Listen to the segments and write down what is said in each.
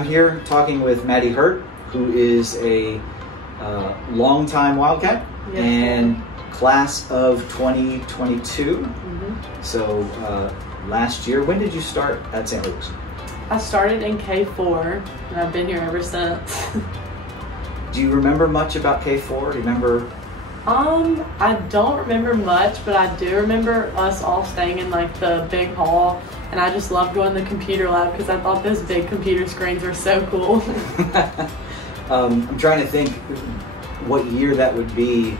I'm here talking with Maddie Hurt, who is a longtime Wildcat and class of 2022. Mm-hmm. So last year, when did you start at St. Luke's? I started in K4 and I've been here ever since. Do you remember much about K4? Do you remember? I don't remember much, but I do remember us all staying in like the big hall, and I just loved going to the computer lab because I thought those big computer screens were so cool. I'm trying to think what year that would be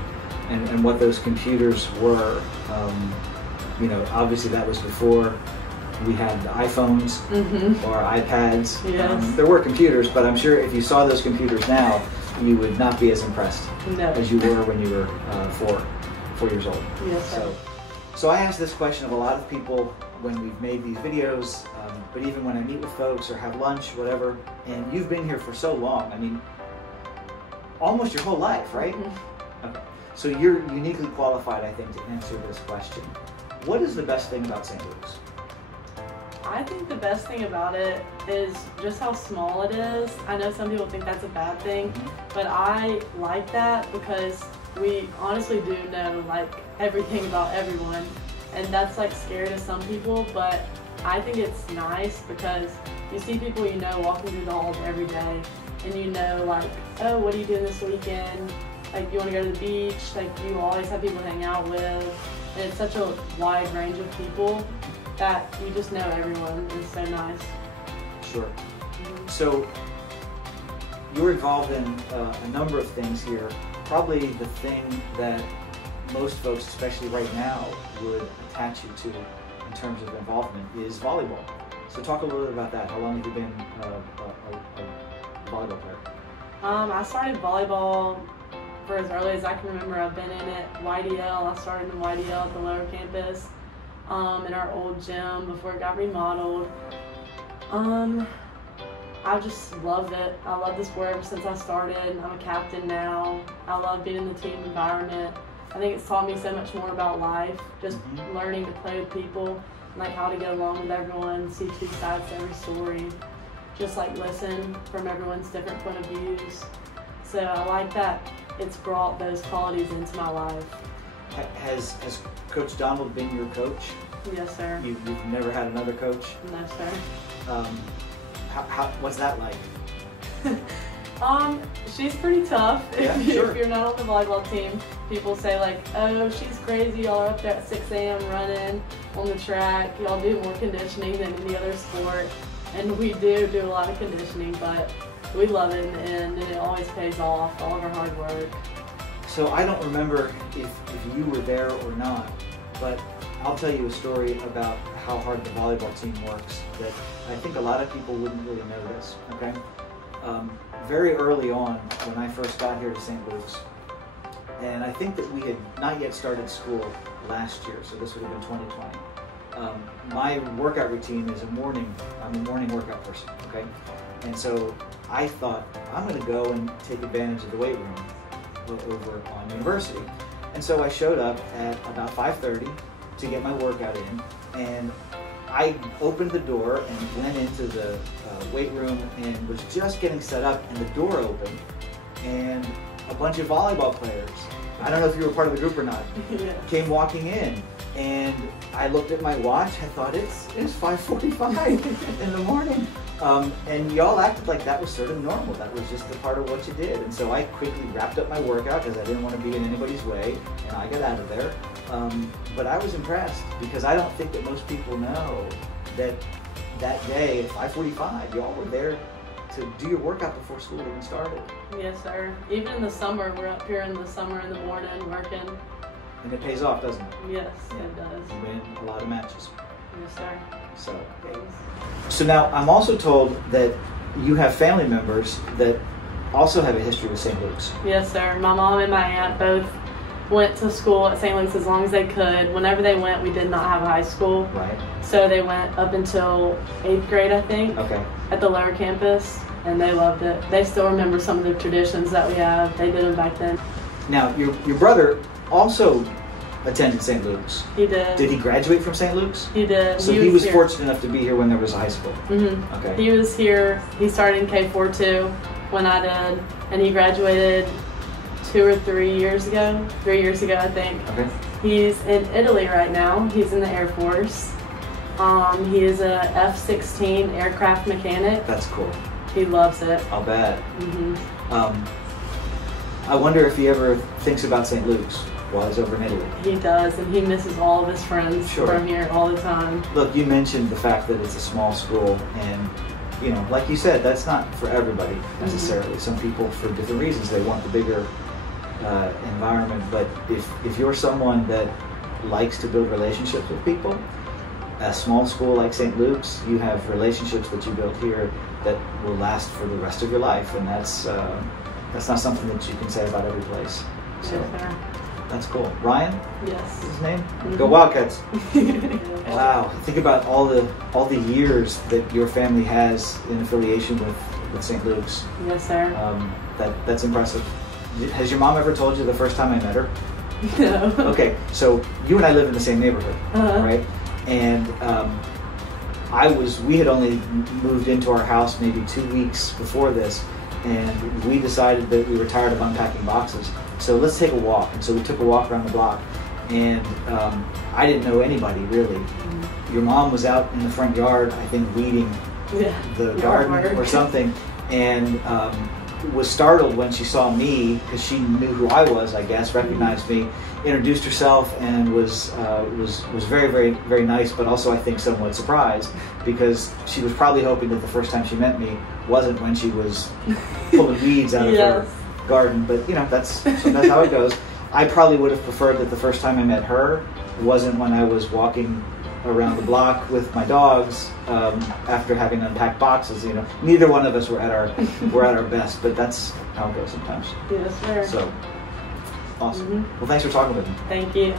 and what those computers were. You know, obviously that was before we had iPhones or iPads. Yes. There were computers, but I'm sure if you saw those computers now, you would not be as impressed as you were when you were 4 years old. Yes, sir. So I ask this question of a lot of people when we've made these videos, but even when I meet with folks or have lunch, whatever, and you've been here for so long, I mean, almost your whole life, right? Mm-hmm. Okay. So you're uniquely qualified, I think, to answer this question. What is the best thing about St. Luke's? I think the best thing about it is just how small it is. I know some people think that's a bad thing, but I like that because we honestly do know like everything about everyone, and that's like scary to some people, but I think it's nice because you see people you know walking through the halls every day, and you know like, oh, what are you doing this weekend? Like, you want to go to the beach? Like, you always have people to hang out with, and it's such a wide range of people that you just know everyone. It's so nice. Sure. Mm-hmm. So you're involved in a number of things here. Probably the thing that most folks, especially right now, would attach you to in terms of involvement is volleyball. So talk a little bit about that. How long have you been a volleyball player? I started volleyball for as early as I can remember. I've been in it. YDL, I started in YDL at the lower campus. In our old gym before it got remodeled. I just loved it. I love the sport ever since I started. I'm a captain now. I love being in the team environment. I think it's taught me so much more about life, just learning to play with people, like how to get along with everyone, see two sides to every story, just like listen from everyone's different point of views. So I like that it's brought those qualities into my life. Has Coach Donald been your coach? Yes, sir. You've never had another coach? No, sir. What's that like? She's pretty tough. Yeah, if sure. you're not on the volleyball team, people say like, oh, she's crazy. Y'all are up there at 6 a.m. running on the track. Y'all do more conditioning than any other sport. And we do a lot of conditioning, but we love it in the end, and it always pays off, all of our hard work. So I don't remember if you were there or not, but I'll tell you a story about how hard the volleyball team works that I think a lot of people wouldn't really notice, okay? Very early on, when I first got here to St. Luke's, and I think that we had not yet started school last year, so this would have been 2020. My workout routine is I'm a morning workout person, okay? And so I thought, I'm gonna go and take advantage of the weight room over on University. And so I showed up at about 5:30 to get my workout in, and I opened the door and went into the weight room and was just getting set up, and the door opened and a bunch of volleyball players, I don't know if you were part of the group or not, came walking in, and I looked at my watch. I thought it's 5:45 in the morning. And y'all acted like that was sort of normal. That was just a part of what you did. And so I quickly wrapped up my workout because I didn't want to be in anybody's way, and I got out of there. But I was impressed because I don't think that most people know that that day at 5:45, y'all were there to do your workout before school even started. Yes, sir. Even in the summer, we're up here in the summer in the morning working. And it pays off, doesn't it? Yes, it does. You win a lot of matches. Yes, sir. So now I'm also told that you have family members that also have a history with St. Luke's. Yes, sir. My mom and my aunt both went to school at St. Luke's as long as they could. Whenever they went, we did not have a high school. Right. So they went up until 8th grade, I think, at the lower campus, and they loved it. They still remember some of the traditions that we have. They did them back then. Now, your brother also attended St. Luke's. He did. Did he graduate from St. Luke's? He did. So he was here. fortunate enough to be here when there was a high school. Mm-hmm. Okay. He was here. He started in K4 too when I did, and he graduated 2 or 3 years ago. 3 years ago, I think. Okay. He's in Italy right now. He's in the Air Force. He is a F-16 aircraft mechanic. That's cool. He loves it. I'll bet. Mm-hmm. I wonder if he ever thinks about St. Luke's while he's over in Italy. He does, and he misses all of his friends Sure. from here all the time. Look, you mentioned the fact that it's a small school, and you know, like you said, that's not for everybody necessarily. Mm-hmm. Some people, for different reasons, they want the bigger environment. But if you're someone that likes to build relationships with people, a small school like St. Luke's, you have relationships that you build here that will last for the rest of your life, and that's not something that you can say about every place. So Yes, sir. that's cool. Ryan, Yes. is his name? Mm-hmm. Go Wildcats! Wow, think about all the years that your family has in affiliation with St. Luke's. Yes, sir. That's impressive. Has your mom ever told you the first time I met her? No. Okay, so you and I live in the same neighborhood, Uh-huh. right? And we had only moved into our house maybe 2 weeks before this, and we decided that we were tired of unpacking boxes. So let's take a walk. And so we took a walk around the block, and I didn't know anybody really. Mm-hmm. Your mom was out in the front yard, I think, weeding Yeah. the Yard garden work. or something, and was startled when she saw me, because she knew who I was, I guess, recognized me, introduced herself, and was very, very, very nice, but also I think somewhat surprised, because she was probably hoping that the first time she met me wasn't when she was pulling weeds out of her Yes. garden. But you know, that's how it goes. I probably would have preferred that the first time I met her wasn't when I was walking around the block with my dogs after having unpacked boxes. You know, neither one of us were at our best, but that's how it goes sometimes. Yes, sir. So awesome. Mhm. Well, thanks for talking with me. Thank you.